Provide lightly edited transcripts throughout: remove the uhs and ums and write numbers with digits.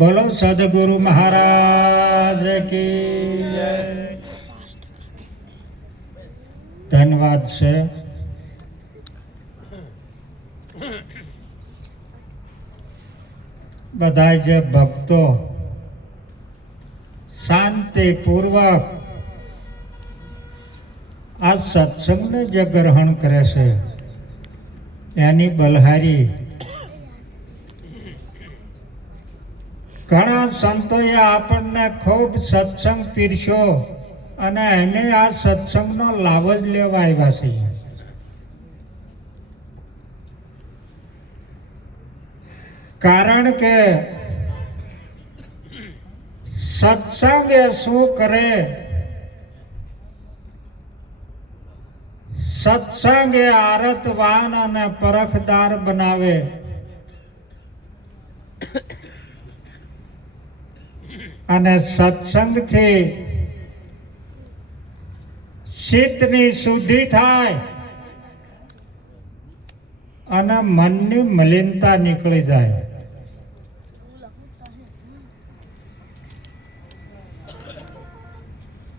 બોલો સદગુરુ મહારાજ કી જય. ધન્યવાદ છે. બધા જે ભક્તો શાંતિપૂર્વક આ સત્સંગને જે ગ્રહણ કરે છે એની બલહારી ઘણા સંતોએ આપણને ખૂબ સત્સંગ પીરસ્યો અને એને આ સત્સંગનો લાભ જ લેવા આવ્યા છે. કારણ કે સત્સંગ એ શું કરે? સત્સંગ એ આરતવાન અને પરખદાર બનાવે. અને સત્સંગથી ચિત્તની શુદ્ધિ થાય અને મનની મલિનતા નીકળી જાય.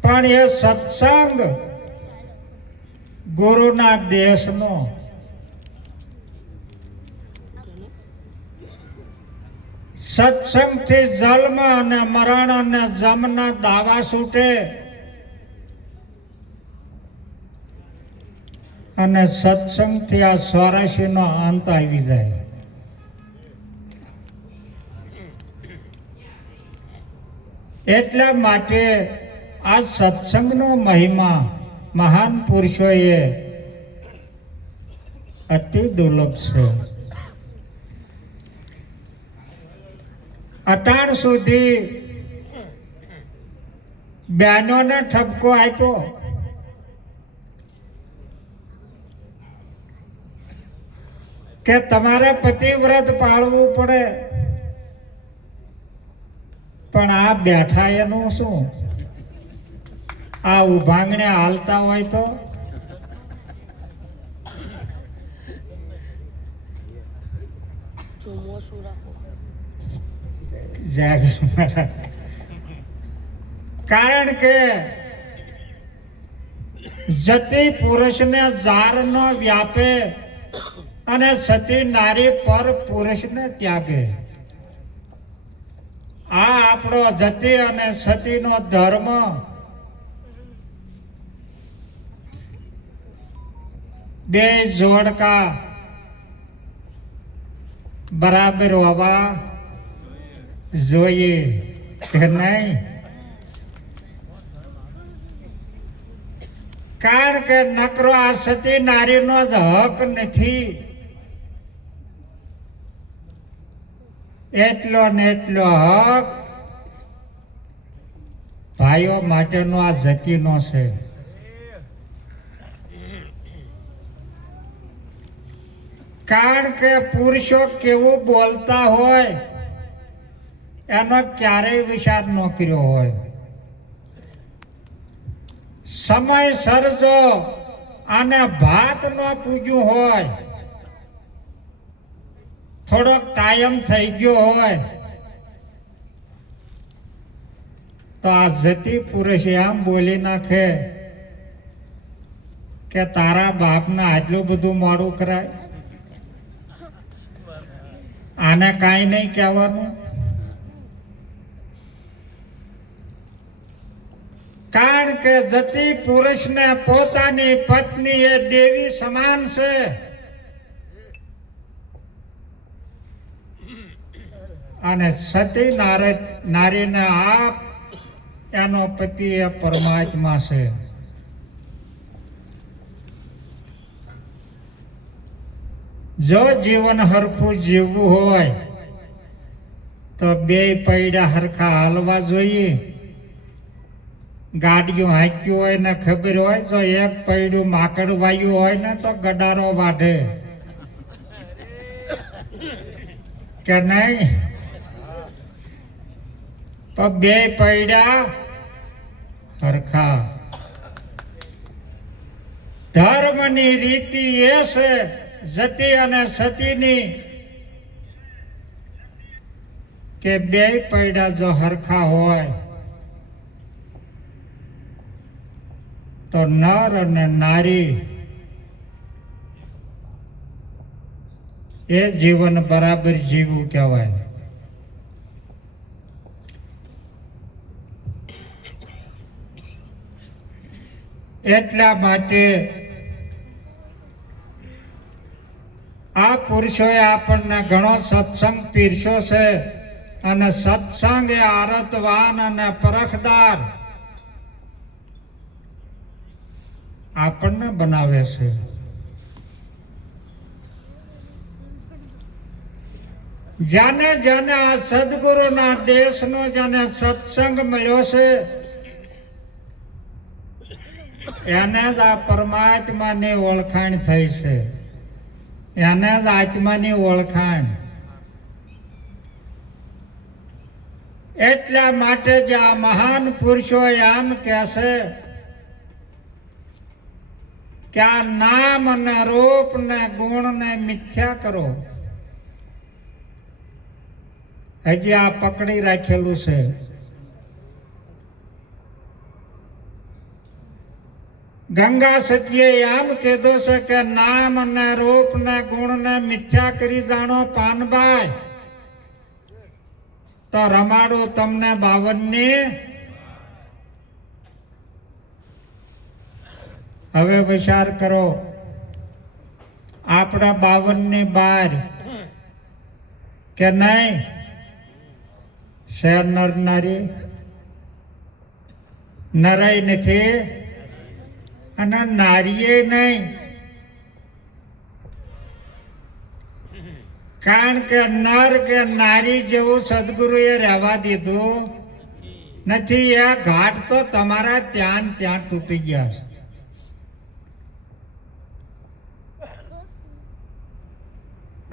પણ એ સત્સંગ ગુરુના દેશનો સત્સંગથી જન્મ અને મરણ અને જમના દાવા છૂટે અને સત્સંગથી આ 84નો અંત આવી જાય. એટલા માટે આ સત્સંગનો મહિમા મહાન પુરુષોએ અતિ દુર્લભ છે. અટાણ સુધી બહેનોને ઠપકો આપ્યો કે તમારે પતિવ્રત પાળવું પડે, પણ આ બેઠા એનું શું? આ ઉભાંગણે હાલતા હોય તો કારણ કે જતી પુરુષને જાર નો વ્યાપે અને સતી નારી પર પુરુષને ત્યાગે. આ આપણો જતી અને સતીનો ધર્મ બે જોડકા બરાબર હોવા જોઈએ કે નહીં? કારણ કે નકરો આ સતી નારીનો જ હક નથી. એટલો ને એટલો હક ભાઈઓ માટેનો આ જતીનો છે. કારણ કે પુરુષો કેવું બોલતા હોય એનો ક્યારેય વિચાર ન કર્યો હોય. સમયસર જો આને ભાત ન પૂજ્યું હોય, થોડોક ટાઈમ થઈ ગયો હોય તો આ જતી પુરુષ આમ બોલી નાખે કે તારા બાપને આટલું બધું મોડું કરાય, આને કાંઈ નહીં કહેવાનું. કારણ કે જતી પુરુષને પોતાની પત્ની એ દેવી સમાન છે. અને સતી નારીને આપ એનો પતિ એ પરમાત્મા છે. જો જીવન હરખું જીવવું હોય તો બે પૈડા હરખા હાલવા જોઈએ. ગાડીઓ હાંક્યું હોય ને ખબર હોય તો એક પૈડું માકડ વાયું હોય ને તો ગડારો વાઢે કે નહીં? તો બે પૈડા હરખા. ધર્મની રીતિ એ છે જતી અને સતીની કે બે પૈડા જો હરખા હોય તો નર અને નારી એ જીવન બરાબર જીવવું કહેવાય. એટલા માટે આ પુરુષોએ આપણને ઘણો સત્સંગ પીરસ્યો છે અને સત્સંગ એ આરતવાન અને પરખદાર આપણને બનાવે છે. જાને જાને આ સદગુરુના દેશનો જાને સત્સંગ મળ્યો છે એને જ આ પરમાત્માની ઓળખાણ થઈ છે, એને જ આત્માની ઓળખાણ. એટલા માટે જ આ મહાન પુરુષો એમ કહેશે કે આ નામ ને રૂપ ને ગુણ ને મિથ્યા કરો. હજી આ પકડી રાખેલું છે. ગંગા સતીએ એમ કીધું છે કે નામ ને રૂપ ને ગુણ ને મિથ્યા કરી જાણો પાનભાઈ તો રમાડું તમને 52ની. હવે વિચાર કરો, આપણે 52ની બહાર કે નહીં? શેર નરનારી નરાય નથી અને નારીએ નહીં. કારણ કે નર કે નારી જેવું સદગુરુએ રહેવા દીધું નથી. એ ઘાટ તો તમારા ત્યાં તૂટી ગયા છે.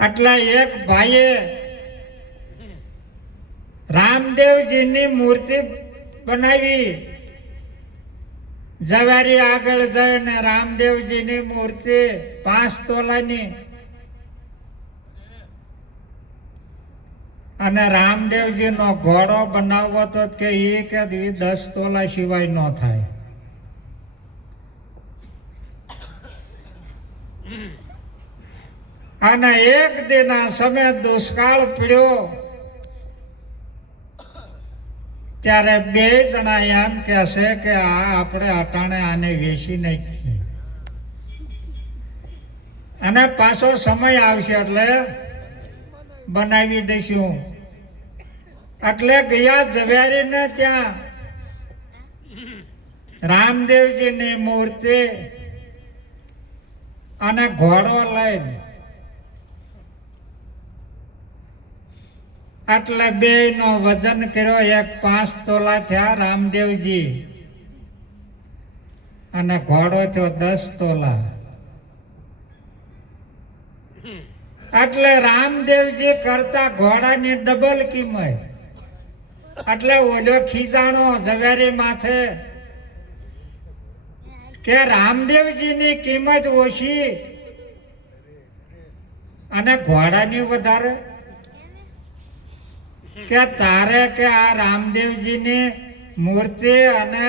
આટલા એક ભાઈએ રામદેવજીની મૂર્તિ બનાવી. ઝવેરી આગળ જઈને રામદેવજીની મૂર્તિ 5 તોલાની, અને રામદેવજીનો ઘોડો બનાવવો તો કે એ 10 તોલા સિવાય ન થાય. અને એક દિના સમય દુષ્કાળ પડ્યો ત્યારે 2 જણા એમ કહેશે કે આ આપણે અટાણે આને વેચી નાખીએ અને પાછો સમય આવશે એટલે બનાવી દઈશું. એટલે ગયા ઝવેરીને ત્યાં રામદેવજીની મૂર્તિ અને ઘોડો લઈને એટલે 2 નો વજન કર્યો. એક 5 તોલા થયા રામદેવજી અને ઘોડો થયો 10 તોલા. એટલે રામદેવજી કરતા ઘોડાની ડબલ કિંમત. એટલે ઓલો ખીજાણો ઝવેરી માથે કે રામદેવજીની કિંમત ઓછી અને ઘોડાની વધારે. કે તારે કે આ રામદેવજીની મૂર્તિ અને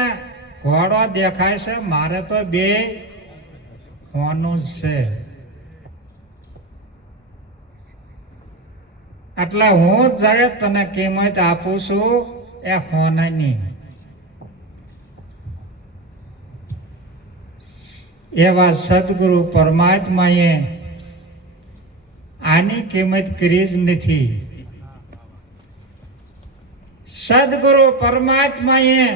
ઘોડો દેખાય છે, મારે તો 2 હોનું જ છે. એટલે હું જ્યારે તને કિંમત આપું છું એ હોનાની. એવા સદગુરુ પરમાત્માએ આની કિંમત કરી જ નથી. સદગુરુ પરમાત્માએ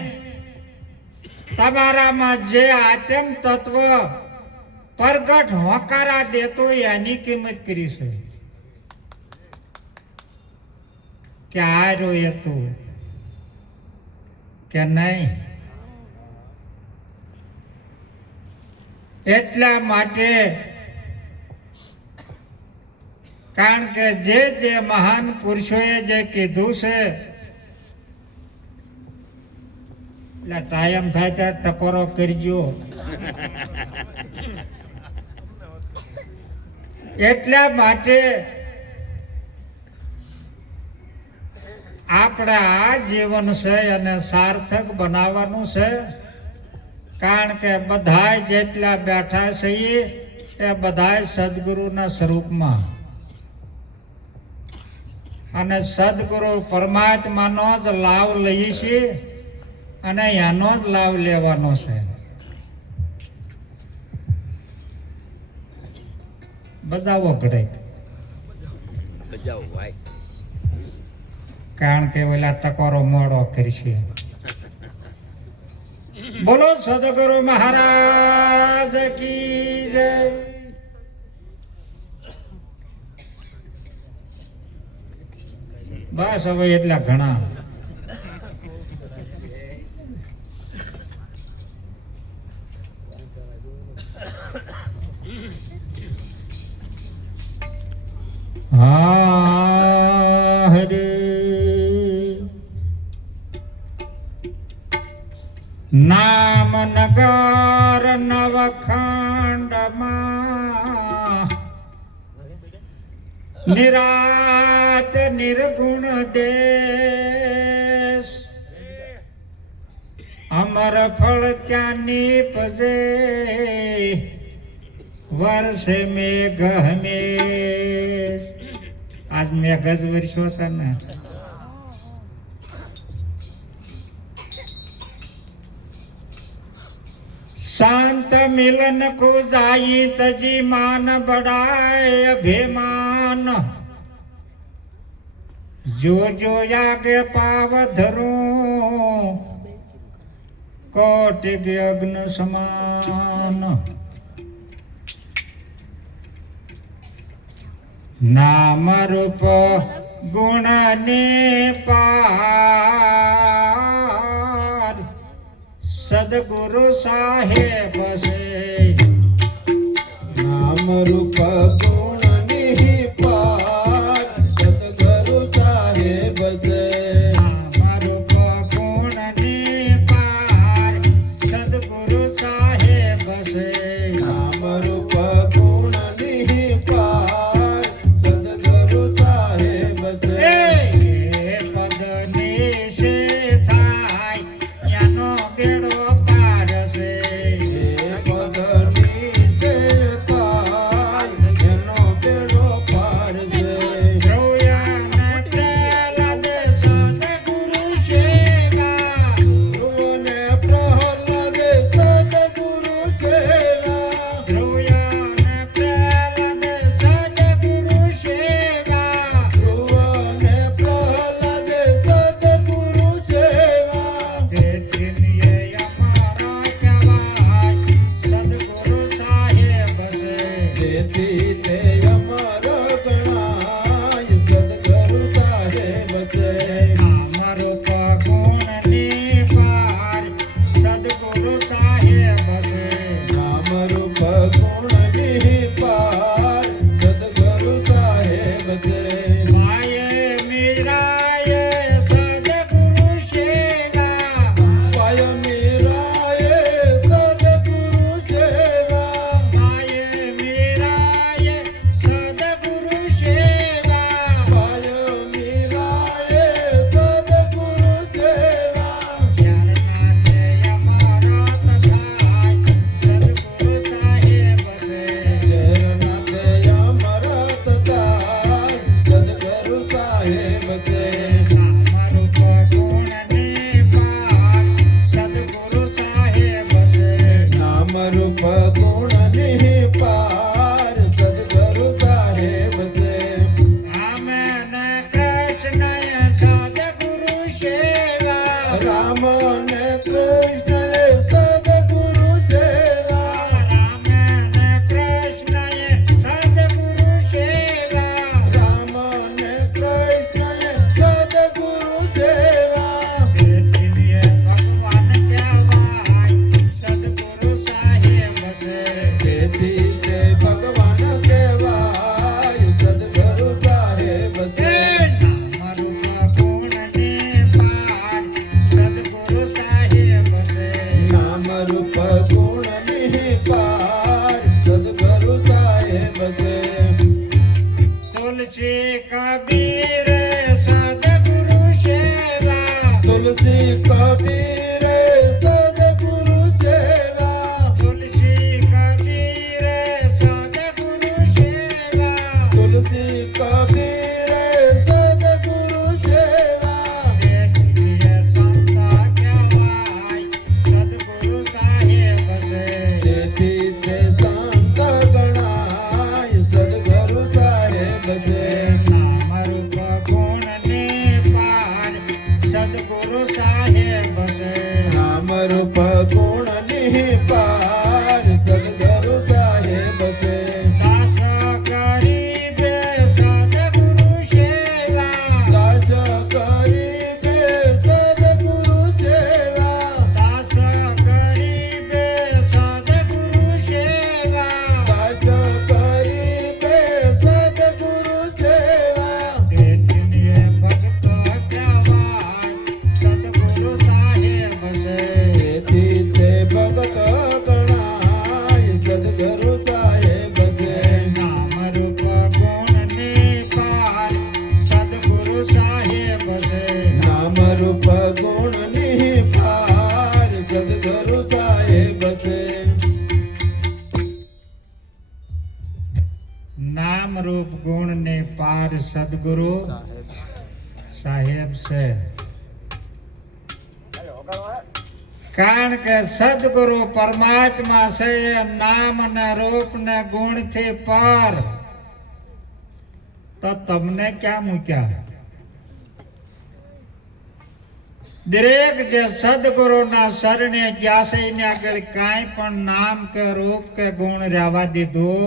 તમારામાં જે આત્મ તત્વ પ્રગટ હોકારા દેતો એની કિંમત કરી છે કે આ રોય તું કે નહીં. એટલા માટે કારણ કે જે મહાન પુરુષોએ જે કીધું છે એટલે ટાઈમ થાય ત્યારે ટકોરો કરજો. એટલા માટે આપણે આ જીવન છે એને સાર્થક બનાવવાનું છે. કારણ કે બધાય જેટલા બેઠા છે એ બધાય સદગુરુના સ્વરૂપમાં અને સદગુરુ પરમાત્માનો જ લાભ લઈએ છીએ અને એનો જ લાભ લેવાનો છે. બજાવો ઘડે કારણ કે ઓલા ટકોરો મોડો કરશે. બોલો સદગુરુ મહારાજ કી જય. બસ હવે એટલા ઘણા. હા હરે નામ નગર નવખંડમાં નિરાત નિર્ગુણ દેશ અમર ફળ ત્યાંની પજે વર્ષે મેઘ હમેશ. આજ મેઘ જ વર્ષો છે ને. શાંત મિલન को जाई तजी मान बढ़ाए अभिमान जो जो आगे पाव धरूं कोटि अग्न समान. नाम रूप गुण ने पार सदगुरु साहेब से नाम रूप गुण नहीं पार सतगुरु साहेब से. नाम रूप गुण ने पार सदगुरु साहेब से. नाम रूप गुण नहीं पार सतगुरु साहेब से. ए पद निषे थाय यानो बेड़ो पार से. पदनी से ताय एनो નહીં પાર સદગુરુ સાહેબ છે દાસ ગરીબે સદગુરુ સેવા દાસ ગરીબે સદગુરુ સેવા દાસ ગરીબે સદગુરુ સેવા દાસ ગરીબે સદગુરુ સેવા તેજને ભક્તો કહેવાય સદગુરુ સાહેબ છે તેથી તે ભગત ગણાય સદગુરુ સાહેબ છે નામ રૂપ ગુણ ને પાર સદગુરુ સાહેબ છે નામ રૂપ ગુણ નિપાર સદગુરુ સાહેબ છે નામ રૂપ ગુણ ને પાર સદગુરુ સાહેબ છે કારણ કે સદગુરુ પરમાત્મા છે એ નામ ને રૂપ ને ગુણ થી પર તો તમને ક્યાં મૂક્યા દરેક જે સદગુરુ ના શરણે ગયા છે એને આગળ કાંઈ પણ નામ કે રૂપ કે ગુણ રહેવા દીધું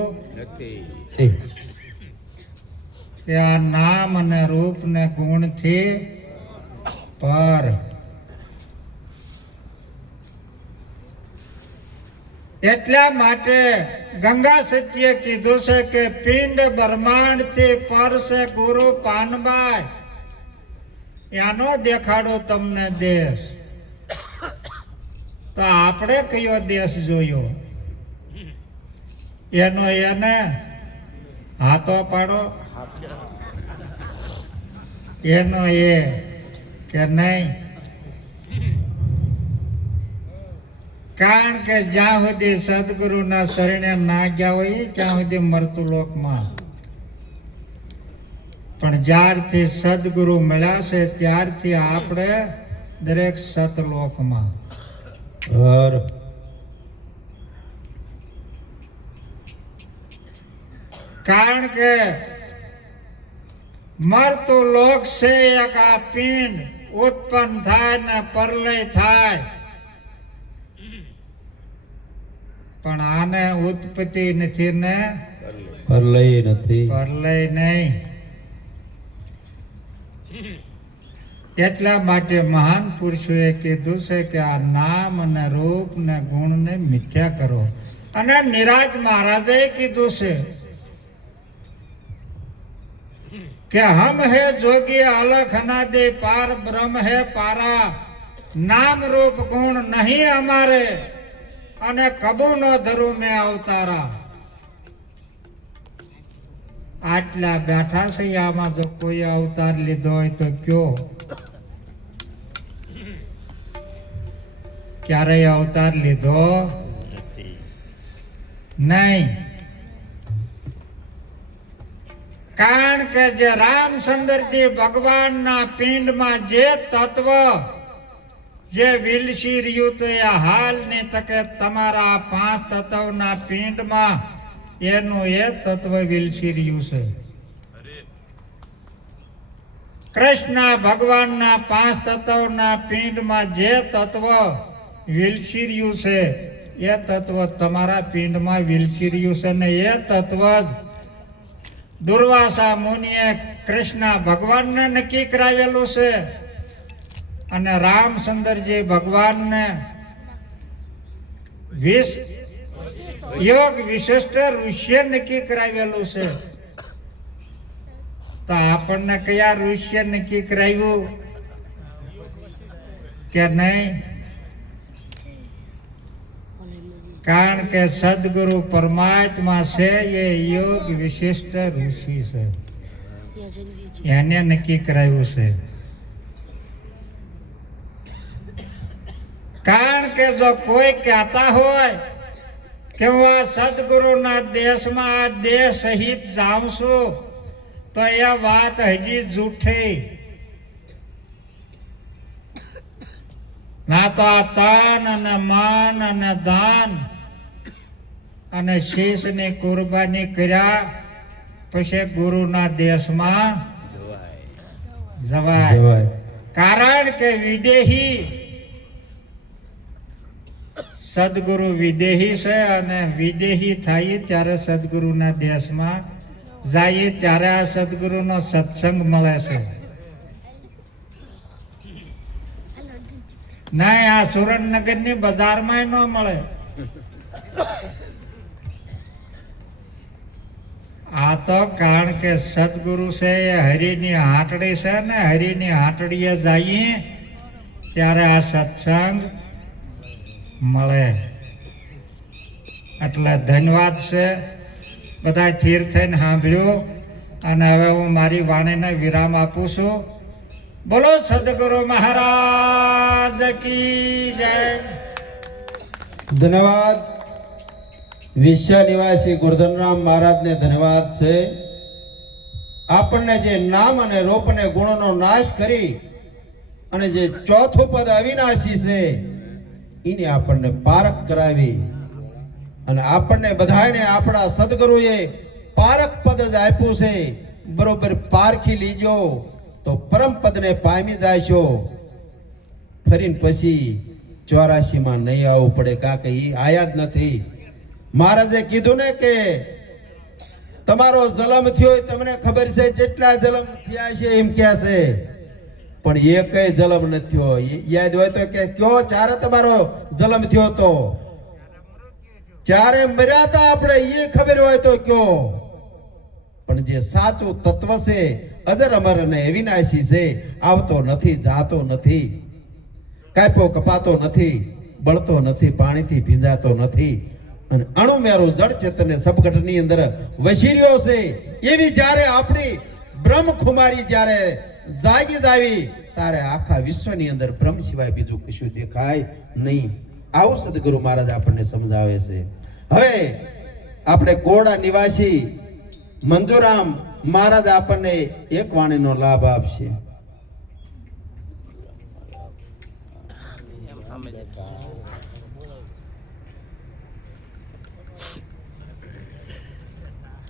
કે આ નામ અને રૂપ ને ગુણ થી પર એટલા માટે ગંગા સત્યે કીધું છે કે પિંડ બ્રહ્માંડ થી પર છે ગુરુ પાનબાઈ એનો દેખાડો તમને દેશ તો આપણે કયો દેશ જોયો એનો એને હાથો પાડો એનો એ કે નહીં કારણ કે જ્યાં સુધી સદગુરુના શરણે ના ગયા હોય ત્યાં સુધી મરતું લોકમાં પણ જ્યારથી સદગુરુ મળ્યા છે ત્યારથી આપણે દરેક સતલોકમાં કારણ કે મરતું લોક છે એક આ પિંડ ઉત્પન્ન થાય ને પરલય થાય પણ આને ઉત્પત્તિ નથી ને પરલય નથી પરલય નહીં એટલા માટે મહાન પુરુષોએ કીધું છે કે આ નામ અને રૂપ ને ગુણ ને મિથ્યા કરો અને નિરાજ મહારાજે કીધું છે કે હમ હે જોગી અલખ અનાદિ પાર બ્રહ્મ હે પારા નામ રૂપ ગુણ નહીં અમારે અને કબૂ ન ધરું મેં અવતારા આટલા બેઠા છે આમાં જો કોઈ અવતાર લીધો હોય તો કયો ક્યારેય અવતાર લીધો નહીં કારણ કે જે રામચંદ્રજી ભગવાનના પિંડમાં જે તત્વ જે વિલસી રહ્યું તો એ હાલની તકે તમારા 5 તત્વના પિંડમાં એનું એ તત્વ વિલસી રહ્યું છે કૃષ્ણ ભગવાનના 5 તત્વના પિંડમાં જે તત્વ વિલસી રહ્યું છે એ તત્વ તમારા પિંડમાં વિલસી રહ્યું છે ને એ તત્વ દુર્વાસા મુનિએ કૃષ્ણ ભગવાનને નક્કી કરાવેલું છે અને રામચંદ્રજી ભગવાનને યોગ વિશિષ્ટ ઋષિએ નક્કી કરાવેલું છે તો આપણને કયા ઋષિએ નક્કી કરાવ્યું કે નહીં કારણ કે સદગુરુ પરમાત્મા છે એ યોગ વિશિષ્ટ ઋષિ છે એને નક્કી કરાવ્યું છે કારણ કે જો કોઈ કહેતા હોય કે હું આ સદગુરુના દેશમાં આ દેહ સહિત જાઉં છું તો એ વાત હજી જૂઠી ના તો આ તન અને મન અને ધન અને શીશની કુરબાની કર્યા પછી ગુરુના દેશમાં જવાય કારણ કે વિદેહી સદગુરુ વિદેહી છે અને વિદેહી થાય ત્યારે સદગુરુના દેશમાં જઈએ ત્યારે આ સદગુરુનો સત્સંગ મળે છે. ના આ સુરેન્દ્રનગરની બજારમાં ન મળે. આ તો કારણ કે સદગુરુ છે એ હરિની હાટડી છે ને હરિની હાટડીએ જઈએ ત્યારે આ સત્સંગ મળે. એટલે ધન્યવાદ છે. બધા સ્થિર થઈને સાંભળ્યું અને હવે હું મારી વાણીને વિરામ આપું છું. બોલો સદગુરુ મહારાજ કી જય. ધન્યવાદ. વિશ્વ નિવાસી ગોરધનરામ મહારાજને ધન્યવાદ છે. આપણને જે નામ અને રૂપ અને ગુણોનો નાશ કરી અને જે ચોથું પદ અવિનાશી છે એને આપણને પારખ કરાવી અને આપણને બધાને આપણા સદગુરુએ પારખ પદ જ આપ્યું છે. બરોબર પારખી લીજો તો પરમ પદને પામી જાશો. ફરીને પછી 84માં નહીં આવવું પડે, કારણ કે એ આયા જ નથી. મહારાજે કીધું ને કે તમારો જન્મ થયો તમને ખબર છે જેટલા જન્મ થયા છે એમ ક્યાં છે, પણ એકય જન્મ નથી થયો. યાદ હોય તો કે કયો ચારે તમારો જન્મ થયો તો ચારે મર્યા હતા આપણે, એ ખબર હોય તો કયો. પણ જે સાચું તત્વ છે અજર અમર અને અવિનાશી છે, આવતો નથી, જાતો નથી, કાપ્યો કપાતો નથી, બળતો નથી, પાણીથી ભીંજાતો નથી અને અણુમેરું જળ ચેતન સબગઢની અંદર વસી રહ્યો છે. એવી જ્યારે આપણી બ્રહ્મ ખુમારી જ્યારે જાગી જાવી ત્યારે આખા વિશ્વની અંદર બ્રહ્મ સિવાય બીજું કશું દેખાય નહીં. આવું સદગુરુ મહારાજ આપણને સમજાવે છે. હવે આપણે કોરડા નિવાસી મંજુરામ મહારાજ આપણને એક વાણીનો લાભ આપશે.